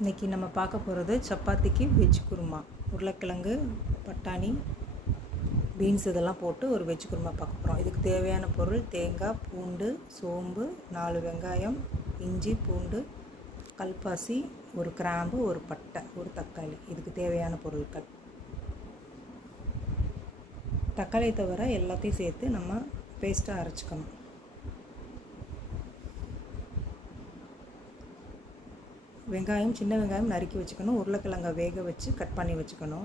இன்றைக்கி நம்ம பார்க்க போகிறது சப்பாத்திக்கு வெஜ் குருமா. உருளைக்கிழங்கு, பட்டாணி, பீன்ஸ் இதெல்லாம் போட்டு ஒரு வெஜ் குருமா பார்க்க போகிறோம். இதுக்கு தேவையான பொருள் தேங்காய், பூண்டு, சோம்பு, 4 வெங்காயம், இஞ்சி, பூண்டு, கல்பாசி, ஒரு கிராம்பு, ஒரு பட்டை, ஒரு தக்காளி. இதுக்கு தேவையான பொருட்கள். தக்காளியை தவிர எல்லாத்தையும் சேர்த்து நம்ம பேஸ்ட்டாக அரைச்சிக்கணும். வெங்காயம், சின்ன வெங்காயம் நறுக்கி வச்சுக்கணும். உருளைக்கிழங்கை வேக வச்சு கட் பண்ணி வச்சுக்கணும்.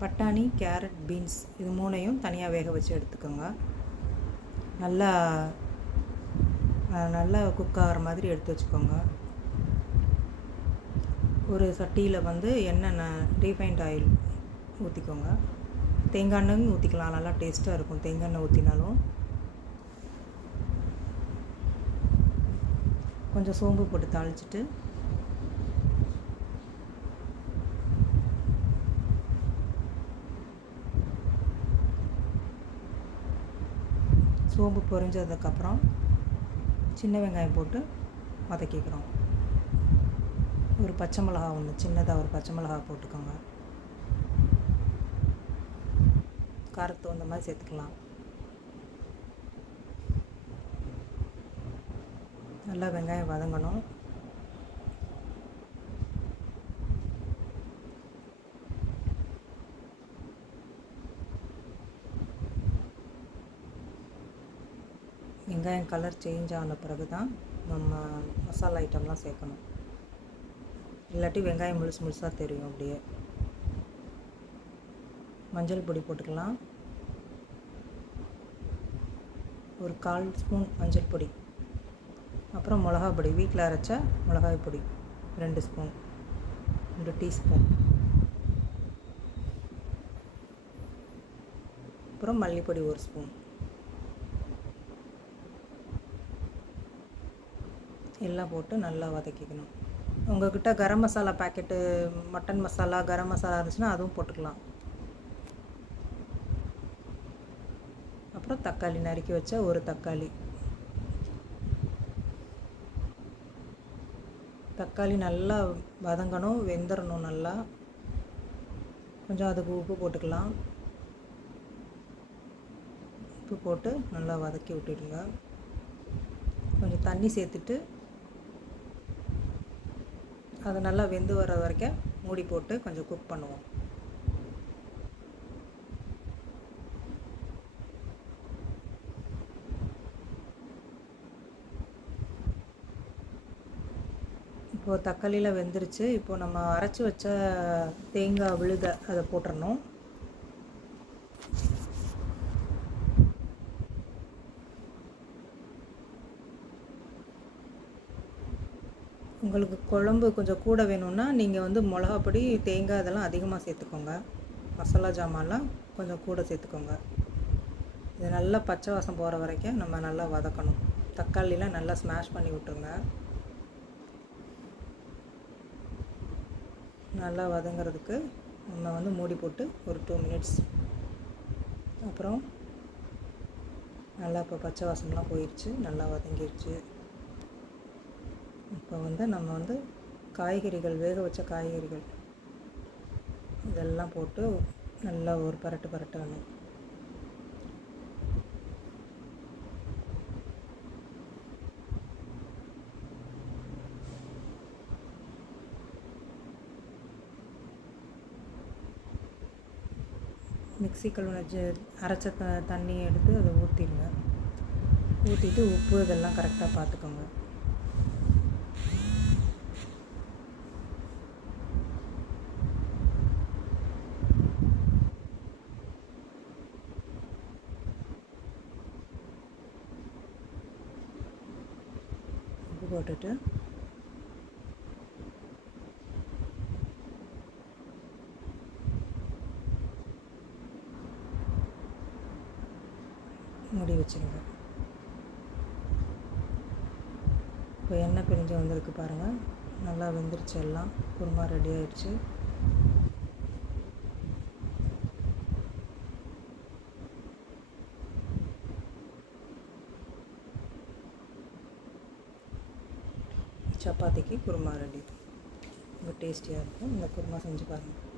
பட்டாணி, கேரட், பீன்ஸ் இது மூணையும் தனியாக வேக வச்சு எடுத்துக்கோங்க. நல்லா குக் ஆகிற மாதிரி எடுத்து வச்சுக்கோங்க. ஒரு சட்டியில் எண்ணெய் ரீஃபைண்ட் ஆயில் ஊற்றிக்கோங்க. தேங்காய் எண்ணெயும் ஊற்றிக்கலாம், நல்லா டேஸ்ட்டாக இருக்கும் தேங்காய் எண்ணெய் ஊற்றினாலும். கொஞ்சம் சோம்பு போட்டு தாளிச்சிட்டு சோம்பு பொரிஞ்சதுக்கப்புறம் சின்ன வெங்காயம் போட்டு வதக்கிக்கிறோம். ஒரு பச்சை மிளகா ஒன்று சின்னதாக ஒரு பச்சை மிளகா போட்டுக்கோங்க. காரத்து அந்த மாதிரி சேர்த்துக்கலாம். நல்லா வெங்காயம் வதங்கணும். வெங்காயம் கலர் சேஞ்ச் ஆன பிறகு தான் நம்ம மசாலா ஐட்டம்லாம் சேர்க்கணும். இல்லாட்டி வெங்காயம் முழுசாக தெரியும் அப்படியே. மஞ்சள் பொடி போட்டுக்கலாம். ஒரு 1/4 ஸ்பூன் மஞ்சள் பொடி. அப்புறம் மிளகா பொடி, வீட்டில் அரைச்ச மிளகாய் பொடி 2 ஸ்பூன், 2 டீஸ்பூன். அப்புறம் மல்லிப்பொடி 1 ஸ்பூன். எல்லாம் போட்டு நல்லா வதக்கிக்கணும். உங்கள்கிட்ட கரம் மசாலா பாக்கெட்டு, மட்டன் மசாலா, கரம் மசாலா இருந்துச்சுன்னா அதுவும் போட்டுக்கலாம். அப்புறம் தக்காளி நறுக்கி வச்ச ஒரு தக்காளி. தக்காளி நல்லா வதங்கணும், வெந்துடணும். நல்லா கொஞ்சம் அதுக்கு உப்பு போட்டுக்கலாம். உப்பு போட்டு நல்லா வதக்கி விட்டுடுங்க. கொஞ்சம் தண்ணி சேர்த்துட்டு அதை நல்லா வெந்து வர வரைக்கும் மூடி போட்டு கொஞ்சம் குக் பண்ணுவோம். இப்போது தக்காளியில் வெந்துருச்சு. இப்போது நம்ம அரைச்சி வச்ச தேங்காய் விழுத அதை போட்டுடணும். உங்களுக்கு குழம்பு கொஞ்சம் கூட வேணும்னா நீங்கள் மிளகா பொடி, தேங்காய் இதெல்லாம் அதிகமாக சேர்த்துக்கோங்க. மசாலா ஜாமான்லாம் கொஞ்சம் கூட சேர்த்துக்கோங்க. இது நல்லா பச்சை வாசம் போகிற வரைக்கும் நம்ம நல்லா வதக்கணும். தக்காளிலாம் நல்லா ஸ்மாஷ் பண்ணி விட்டுருங்க. நல்லா வதங்கிறதுக்கு நம்ம மூடி போட்டு ஒரு 2 மினிட்ஸ். அப்புறம் நல்லா இப்போ பச்சை வாசம்லாம் போயிடுச்சு, நல்லா வதங்கிடுச்சு. இப்போ நம்ம காய்கறிகள், வேக வச்ச காய்கறிகள் இதெல்லாம் போட்டு நல்லா ஒரு பரட்டணும். மிக்ஸி கழுவின அரைச்ச தண்ணி எடுத்து அதை ஊற்றிடுங்க. ஊற்றிட்டு உப்பு இதெல்லாம் கரெக்டாக பார்த்துக்கோங்க. உப்பு போட்டுட்டு மூடி வச்சுருங்க. இப்போ எண்ணெய் பிரிஞ்சு வந்திருக்கு பாருங்கள். நல்லா வெந்துருச்சு, எல்லாம் குருமா ரெடி ஆகிடுச்சு. சப்பாத்திக்கு குருமா ரெடி. ரொம்ப டேஸ்டியாக இருக்கும். இந்த குருமா செஞ்சு பாருங்கள்.